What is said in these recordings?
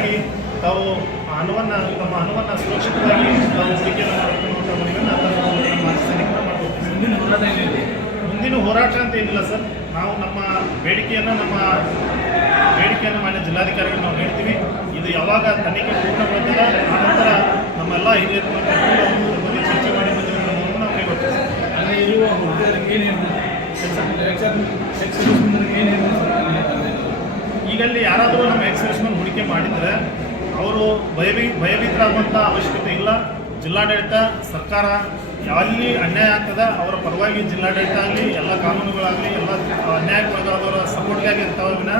ಅದಕ್ಕಾಗಿ ತಾವು ತಮ್ಮ ಹಣವನ್ನು ಸುರಕ್ಷಿತವಾಗಿ ತಾವು ಹೂಡಿಕೆಯನ್ನು ಮಾಡಬೇಕನ್ನುವಂಥ ಮನವಿಯನ್ನು ಮಾಜಿ ಸೈನಿಕರು ಮಾಡ್ಕೊಳ್ತೀವಿ. ಮುಂದಿನ ಹೋರಾಟ ಅಂತ ಏನಿಲ್ಲ ಸರ್, ನಾವು ನಮ್ಮ ಬೇಡಿಕೆಯನ್ನು ಮಾನ್ಯ ಜಿಲ್ಲಾಧಿಕಾರಿಗಳು ನಾವು ಹೇಳ್ತೀವಿ. ಇದು ಯಾವಾಗ ತನಿಖೆ ಪೂರ್ಣಗೊಳ್ತದೆ ಆನಂತರ ನಮ್ಮೆಲ್ಲ ಹಿರಿಯರನ್ನ ಬಗ್ಗೆ ಚರ್ಚೆ ಮಾಡಿ ನಾವು ಕೈಗೊಳ್ತೀವಿ ಸರ್. ಅಲ್ಲಿ ಇರುವ ಈಗಲ್ಲಿ ಯಾರಾದರೂ ನಮ್ಮ ಎಕ್ಸ್ಪ್ರೆಸ್ಮೆಂಟ್ ಹೂಡಿಕೆ ಮಾಡಿದರೆ ಅವರು ಭಯಭೀತರಾಗುವಂಥ ಅವಶ್ಯಕತೆ ಇಲ್ಲ. ಜಿಲ್ಲಾಡಳಿತ ಸರ್ಕಾರ ಎಲ್ಲಿ ಅನ್ಯಾಯ ಆಗ್ತದೆ ಅವರ ಪರವಾಗಿ ಜಿಲ್ಲಾಡಳಿತ ಆಗಲಿ ಎಲ್ಲ ಕಾನೂನುಗಳಾಗಲಿ ಎಲ್ಲ ಅನ್ಯಾಯಕ್ಕೊಳಗಾದವರ ಸಪೋರ್ಟ್ಗಾಗಿ ಇರ್ತಾವೆ ವಿನ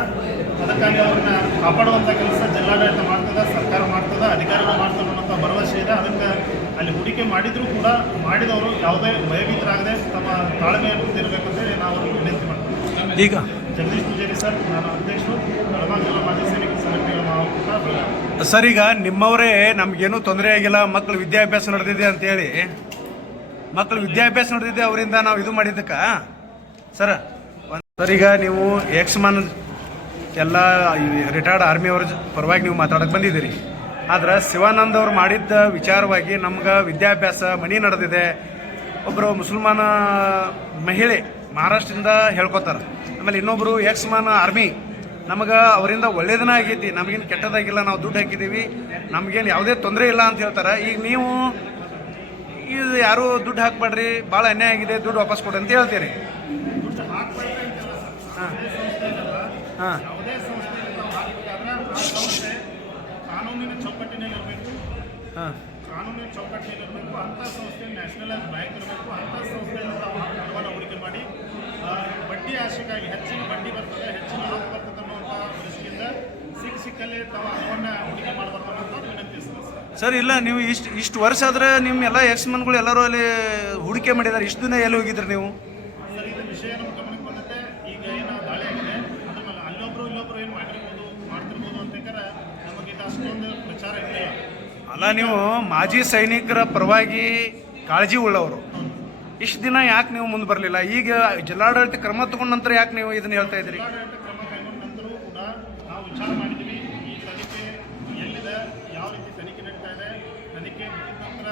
ಅದಕ್ಕಾಗಿ ಅವ್ರನ್ನ ಕಾಪಾಡುವಂಥ ಕೆಲಸ ಜಿಲ್ಲಾಡಳಿತ ಮಾಡ್ತದೆ, ಸರ್ಕಾರ ಮಾಡ್ತದೆ, ಅಧಿಕಾರಿಗಳು ಮಾಡ್ತಾರೆ ಅನ್ನೋಂಥ ಭರವಸೆ ಇದೆ. ಅದಕ್ಕೆ ಅಲ್ಲಿ ಹೂಡಿಕೆ ಮಾಡಿದರೂ ಕೂಡ ಮಾಡಿದವರು ಯಾವುದೇ ಭಯಭೀತರಾಗದೆ ತಮ್ಮ ತಾಳ್ಮೆಯನ್ನು ಹೊಂದಿರಬೇಕಂತೇಳಿ ನಾವು ಅವ್ರಿಗೆ ವಿನಂತಿ ಮಾಡ್ತೀವಿ. ಈಗ ಜಗದೀಶ್ ಪೂಜಾರಿ ಸರ್, ನಾನು ಅಧ್ಯಕ್ಷರು, ಬೆಳಗಾವಿ ಜಿಲ್ಲಾ ಮಾಜಿ ಸೈನಿಕ ಸಂಘಟನೆಗಳ ನಾವು ಸರ್, ಈಗ ನಿಮ್ಮವರೇ ನಮಗೇನು ತೊಂದರೆ ಆಗಿಲ್ಲ, ಮಕ್ಕಳು ವಿದ್ಯಾಭ್ಯಾಸ ನಡೆದಿದೆ ಅಂತೇಳಿ ಅವರಿಂದ ನಾವು ಇದು ಮಾಡಿದ್ದಕ್ಕೆ ಸರ್ ಈಗ ನೀವು ಎಕ್ಸ್ಮನ್ ಎಲ್ಲ ರಿಟೈರ್ಡ್ ಆರ್ಮಿಯವ್ರ ಪರವಾಗಿ ನೀವು ಮಾತಾಡೋಕೆ ಬಂದಿದ್ದೀರಿ. ಆದ್ರೆ ಶಿವಾನಂದ್ ಅವ್ರು ಮಾಡಿದ್ದ ವಿಚಾರವಾಗಿ ನಮ್ಗೆ ವಿದ್ಯಾಭ್ಯಾಸ ಮನೆ ನಡೆದಿದೆ. ಒಬ್ಬರು ಮುಸಲ್ಮಾನ ಮಹಿಳೆ ಮಹಾರಾಷ್ಟ್ರದಿಂದ ಹೇಳ್ಕೊತಾರೆ. ಆಮೇಲೆ ಇನ್ನೊಬ್ಬರು ಎಕ್ಸ್ಮನ್ ಆರ್ಮಿ, ನಮಗೆ ಅವರಿಂದ ಒಳ್ಳೇದನ್ನ ಆಗೈತಿ, ನಮಗೇನು ಕೆಟ್ಟದಾಗಿಲ್ಲ, ನಾವು ದುಡ್ಡು ಹಾಕಿದ್ದೀವಿ, ನಮಗೇನು ಯಾವುದೇ ತೊಂದರೆ ಇಲ್ಲ ಅಂತ ಹೇಳ್ತಾರೆ. ಈಗ ನೀವು ಇದು ಯಾರೂ ದುಡ್ಡು ಹಾಕ್ಬೇಡ್ರಿ, ಭಾಳ ಅನ್ಯಾಯ ಆಗಿದೆ, ದುಡ್ಡು ವಾಪಸ್ ಕೊಡಿ ಅಂತ ಹೇಳ್ತೀರಿ. ಹಾಂ ಹಾಂ ಯಾವುದೇ ಸಂಸ್ಥೆಗೆ ನಾವು ಹಾಕಬೇಕಾದ್ರೆ ಆ ಸಂಸ್ಥೆ ಕಾನೂನಿನ ಚೌಕಟ್ಟಿನಲ್ಲಿರಬೇಕು. ಕಾನೂನಿನ ಚೌಕಟ್ಟಿನಲ್ಲಿರಬೇಕು. ಅಂಥ ಸಂಸ್ಥೆ ನ್ಯಾಷನಲೈಸ್ ಬ್ಯಾಂಕ್ ಇರಬೇಕು. ಅಂಥ ಸಂಸ್ಥೆಯನ್ನು ನಾವು ಹಣವನ್ನು ಹೂಡಿಕೆ ಮಾಡಿ ಬಡ್ಡಿ ಆಶೆಗಾಗಿ ಹೆಚ್ಚಿನ ಬಡ್ಡಿ ಬರ್ತದೆ, ಹೆಚ್ಚಿನ ಲಾಭ ಬರ್ತದೆ ಅನ್ನುವಂಥ ದೃಷ್ಟಿಯಿಂದ ಸಿಕ್ಕಲ್ಲಿ ತಾವು ಹಣವನ್ನು ಹೂಡಿಕೆ ಮಾಡಬಾರ್ದು ಅನ್ನೋದು ವಿನಂತಿಸ್ತದೆ ಸರ್. ಇಲ್ಲ, ನೀವು ಇಷ್ಟು ವರ್ಷ ಆದರೆ ನಿಮ್ಮ ಎಲ್ಲ ಎಕ್ಸ್ಮನ್ಗಳು ಎಲ್ಲರೂ ಅಲ್ಲಿ ಹೂಡಿಕೆ ಮಾಡಿದ್ದಾರೆ. ಇಷ್ಟು ದಿನ ಎಲ್ಲಿ ಹೋಗಿದ್ರಿ ನೀವು? ಸರ್, ಇದು ವಿಷಯ ನಮ್ಮ ಗಮನಕ್ಕೆ ಬಂದತೆ. ಈಗ ಏನು ದಾಳಿ ಆಗಿದೆ ಅದನ್ನು ಅಲ್ಲೊಬ್ರು ಇಲ್ಲೊಬ್ರು ಏನು ಮಾಡ್ತಿರ್ಬೋದು ಅಂತಂದ್ರೆ ನಮಗೆ ಇದು ಅಷ್ಟೊಂದು ಪ್ರಚಾರ ಇಲ್ಲ. ಅಲ್ಲ, ನೀವು ಮಾಜಿ ಸೈನಿಕರ ಪರವಾಗಿ ಕಾಳಜಿ ಉಳ್ಳವರು, ಇಷ್ಟು ದಿನ ಯಾಕೆ ನೀವು ಮುಂದೆ ಬರಲಿಲ್ಲ? ಈಗ ಜಿಲ್ಲಾಡಳಿತ ಕ್ರಮ ತಗೊಂಡ ನಂತರ ಯಾಕೆ ನೀವು ಇದನ್ನು ಹೇಳ್ತಾ ಇದ್ದೀರಿ? ಜಿಲ್ಲಾಡಳಿತ ಕ್ರಮ ಕೈಗೊಂಡ ನಂತರವೂ ಕೂಡ ನಾವು ವಿಚಾರ ಮಾಡಿದ್ವಿ. ಈ ತನಿಖೆ ಎಲ್ಲಿದೆ, ಯಾವ ರೀತಿ ತನಿಖೆ ನಡೀತಾ ಇದೆ, ತನಿಖೆ ಮುಗಿದ ನಂತರ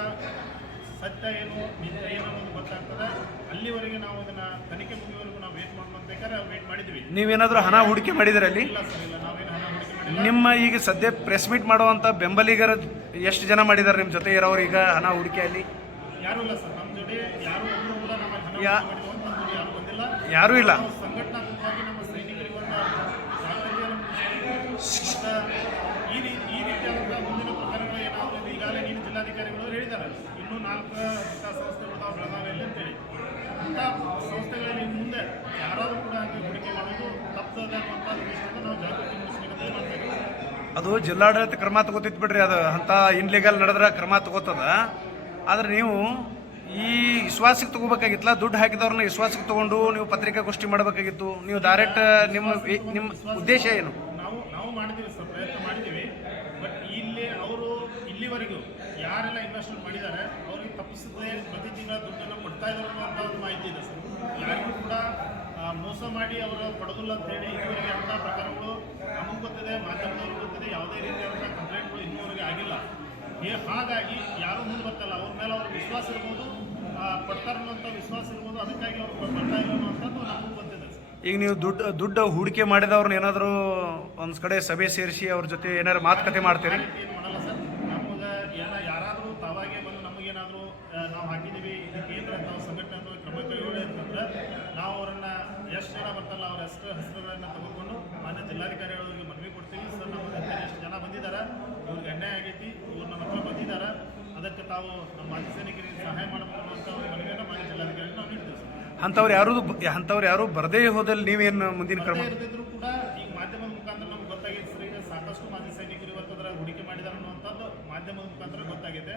ಸತ್ಯ ಏನು ನಿಜ ಏನು ಅನ್ನೋದು ಗೊತ್ತಾಗ್ತದೆ. ಅಲ್ಲಿವರೆಗೆ ನಾವು ಇದನ್ನು ತನಿಖೆ ಮುಗಿಯವರೆಗೂ ನಾವು ವೇಟ್ ಮಾಡ್ಬೇಕಾದ್ರೆ ವೇಟ್ ಮಾಡಿದ್ವಿ. ನೀವೇನಾದರೂ ಹಣ ಹೂಡಿಕೆ ಮಾಡಿದಿರಲ್ಲಿ? ಇಲ್ಲ ಸರ್, ಇಲ್ಲ, ನಾವೇನು ಹಣ ಹೂಡಿಕೆ ಮಾಡಿಲ್ಲ. ನಿಮ್ಮ ಈಗ ಸದ್ಯ ಪ್ರೆಸ್ ಮೀಟ್ ಮಾಡುವಂಥ ಬೆಂಬಲಿಗರ ಎಷ್ಟು ಜನ ಮಾಡಿದ್ದಾರೆ ನಿಮ್ಮ ಜೊತೆ ಇರೋರು ಈಗ ಹಣ ಹೂಡಿಕೆಯಲ್ಲಿ? ಯಾರೂ ಇಲ್ಲ ಸರ್, ನಮ್ಮ ಜೊತೆ ಯಾರು ಒಬ್ಬರು ಕೂಡ ನಮ್ಮ ಹಣ ಹೂಡಿಕೆ ಮಾಡಿರುವಂಥ ಯಾರು ಬಂದಿಲ್ಲ. ಯಾರೂ ಇಲ್ಲ. ಸಂಘಟನಾತ್ಮಕವಾಗಿ ನಮ್ಮ ಸೈನಿಕರಿಗೆ ಒಂದು ಜಾಗೃತಿಯನ್ನು ಈ ರೀತಿಯಾದಂಥ ಮುಂದಿನ ಪ್ರಕರಣಗಳು ಏನಾದರೂ ಈಗಾಗಲೇ ನೀನು ಜಿಲ್ಲಾಧಿಕಾರಿಗಳು ಹೇಳಿದ್ದಾರೆ, ಇನ್ನೂ 4 ಇಂಥ ಸಂಸ್ಥೆಗಳು ತಾವು ಬೆಳಗಾವಿಯಲ್ಲಿ ಅಂತೇಳಿ. ಅಂಥ ಸಂಸ್ಥೆಗಳಲ್ಲಿ ಮುಂದೆ ಯಾರಾದರೂ ಕೂಡ ಹಾಗೆ ಹೂಡಿಕೆ ಮಾಡೋದು ತಪ್ಪದ ಅನ್ನುವಂಥ ದೃಷ್ಟಿಯಿಂದ ನಾವು ಜಾಗೃತಿ ಮೂಡಿಸಬೇಕಂತ ಮಾಡ್ತಾ ಇದ್ದೀವಿ. ಅದು ಜಿಲ್ಲಾಡಳಿತ ಕ್ರಮ ತಗೋತಿತ್ತು ಬಿಡ್ರಿ, ಅದು ಅಂಥ ಇನ್ಲೀಗಲ್ ನಡೆದ್ರೆ ಕ್ರಮ ತಗೋತದ. ಆದರೆ ನೀವು ಈ ವಿಶ್ವಾಸಕ್ಕೆ ತಗೋಬೇಕಾಗಿತ್ತಲ್ಲ, ದುಡ್ಡು ಹಾಕಿದವ್ರನ್ನ ವಿಶ್ವಾಸಕ್ಕೆ ತಗೊಂಡು ನೀವು ಪತ್ರಿಕಾಗೋಷ್ಠಿ ಮಾಡಬೇಕಾಗಿತ್ತು. ನೀವು ಡೈರೆಕ್ಟ್ ನಿಮ್ಮ ಉದ್ದೇಶ ಏನು? ನಾವು ಮಾಡಿದ್ದೀವಿ ಸರ್, ಪ್ರಯತ್ನ ಮಾಡಿದ್ದೀವಿ. ಬಟ್ ಅವರು ಇಲ್ಲಿವರೆಗೂ ಯಾರೆಲ್ಲ ಇನ್ವೆಸ್ಟ್ಮೆಂಟ್ ಮಾಡಿದ್ದಾರೆ ಅವ್ರಿಗೆ ತಪ್ಪಿಸದೆ ಪ್ರತಿ ತಿಂಗಳ ದುಡ್ಡನ್ನು ಕೊಡ್ತಾ ಇದ್ದಾರೆ ಅನ್ನೋ ಒಂದು ಮಾಹಿತಿ ಇದೆ ಸರ್. ಯಾರಿಗೂ ಕೂಡ ಮೋಸ ಮಾಡಿ ಅವರು ಕೊಡೋದಿಲ್ಲ ಅಂತೇಳಿ ಇದುವರೆಗೆ ಅಂಥ ಪ್ರಕಾರಗಳು ನಮಗೂ ಗೊತ್ತಿದೆ, ಮಾಧ್ಯಮದವ್ರಿಗೂ ಗೊತ್ತಿದೆ. ಯಾವುದೇ ರೀತಿಯಾದಂಥ ಕಂಪ್ಲೇಂಟ್ಗಳು ಇನ್ನೂವರೆಗೆ ಆಗಿಲ್ಲ. ಹಾಗಾಗಿ ಯಾರು ಮುಂದೆ ಬರ್ತಲ್ಲ ಅವ್ರ ಮೇಲೆ ಅವ್ರ ವಿಶ್ವಾಸ ಇರ್ಬೋದು, ಕೊಡ್ತಾರೆ ಅನ್ನೋಂಥ ವಿಶ್ವಾಸ ಇರ್ಬೋದು. ಅದಕ್ಕಾಗಿ ಅವ್ರು ಬರ್ತಾ ಇಲ್ಲ ಅನ್ನೋಂಥದ್ದು ನಮಗೂ ಗೊತ್ತಿದೆ. ಈಗ ನೀವು ದುಡ್ಡು ಹೂಡಿಕೆ ಮಾಡಿದವ್ರನ್ನ ಏನಾದರೂ ಒಂದು ಕಡೆ ಸಭೆ ಸೇರಿಸಿ ಅವ್ರ ಜೊತೆ ಏನಾದ್ರು ಮಾತುಕತೆ ಮಾಡ್ತೀರಿ? ಏನು ಮಾಡಲ್ಲ ಸರ್. ನಮಗೆ ಯಾರಾದರೂ ತಾವಾಗೆ ಬಂದು ನಮಗೇನಾದರೂ ನಾವು ಹಾಕಿದ್ದೀವಿ ಇದಕ್ಕೆ ಏನಾರ ನಾವು ಸಂಘಟನೆ ಅಥವಾ ಕ್ರಮ ಕೈಗೊಳ್ಳಿ ಅಂತಂದ್ರೆ ನಾವು ಅವರನ್ನು ಎಷ್ಟು ಜನ ಬರ್ತಲ್ಲ ಅವ್ರ ಹೆಸರುಗಳನ್ನು ತೆಗೆದುಕೊಂಡು ಮಾನ್ಯ ಜಿಲ್ಲಾಧಿಕಾರಿಗಳಿಗೆ ಮನವಿ ಕೊಡ್ತೀವಿ. ಸರ್, ನಮ್ಮ ಎಷ್ಟು ಜನ ಬಂದಿದ್ದಾರೆ, ಇವ್ರಿಗೆ ಅನ್ಯಾಯ ಆಗೈತಿ, ಇವ್ರು ನಮ್ಮ ಹತ್ರ ಬಂದಿದ್ದಾರೆ, ಅದಕ್ಕೆ ತಾವು ನಮ್ಮ ಮಾಜಿ ಸೈನಿಕರಿಗೆ ಸಹಾಯ ಮಾಡಬೇಕು ಅನ್ನೋಂಥ ಒಂದು ಮನವಿಯನ್ನು ಮಾನ್ಯ ಜಿಲ್ಲಾಧಿಕಾರಿಗೆ ನಾವು ನೀಡ್ತೀವಿ ಸರ್. ಅಂಥವ್ರು ಯಾರು ಬರದೇ ಹೋದಲ್ಲಿ ನೀವೇನು ಮುಂದಿನ ಕ್ರಮ? ಇರದಿದ್ರು ಕೂಡ ಈಗ ಮಾಧ್ಯಮದ ಮುಖಾಂತರ ನಮ್ಗೆ ಗೊತ್ತಾಗಿದೆ ಸರ್. ಈಗ ಸಾಕಷ್ಟು ಮಾಜಿ ಸೈನಿಕರು ಇವತ್ತು ಅದರ ಹೂಡಿಕೆ ಮಾಡಿದ್ದಾರೆ ಅನ್ನುವಂಥದ್ದು ಮಾಧ್ಯಮದ ಮುಖಾಂತರ ಗೊತ್ತಾಗಿದೆ.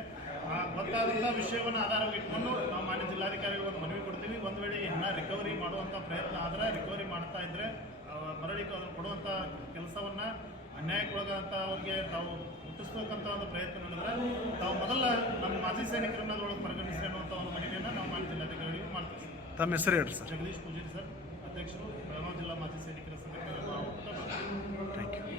ಗೊತ್ತಾದಂಥ ವಿಷಯವನ್ನು ಆಧಾರವಾಗಿ ಇಟ್ಕೊಂಡು ನಾವು ಮಾನ್ಯ ಜಿಲ್ಲಾಧಿಕಾರಿಗಳು ಒಂದು ಮನವಿ ಕೊಡ್ತೀವಿ. ಒಂದು ವೇಳೆ ಈ ಹಣ ರಿಕವರಿ ಮಾಡುವಂಥ ಪ್ರಯತ್ನ ಆದರೆ, ರಿಕವರಿ ಮಾಡ್ತಾ ಇದ್ದರೆ ಮರಳಿ ಅದನ್ನು ಕೊಡುವಂಥ ಕೆಲಸವನ್ನು ಅನ್ಯಾಯಕ್ಕೊಳಗಂಥ ಅವ್ರಿಗೆ ತಾವು ಮುಟ್ಟಿಸ್ಬೇಕಂತ ಒಂದು ಪ್ರಯತ್ನ ನಡೆದರೆ ತಾವು ಮೊದಲ ನಮ್ಮ ಮಾಜಿ ಸೈನಿಕರನ್ನ ಅದರೊಳಗೆ ಪರಿಗಣಿಸಿ ಅನ್ನುವಂಥ ಒಂದು ಮನವಿಯನ್ನು ನಾವು ಮಾನ್ಯ ಜಿಲ್ಲಾಧಿಕಾರಿಗಳಿಗೆ ಮಾಡ್ತೀವಿ. ತಮ್ಮ ಹೆಸರು ಹೇಳಿ ಸರ್. ಜಗದೀಶ್ ಪೂಜಾರಿ ಸರ್, ಅಧ್ಯಕ್ಷರು, ಬೆಳಗಾವಿ ಜಿಲ್ಲಾ ಮಾಜಿ ಸೈನಿಕರ ಸಂಘಟನೆ. Thank you.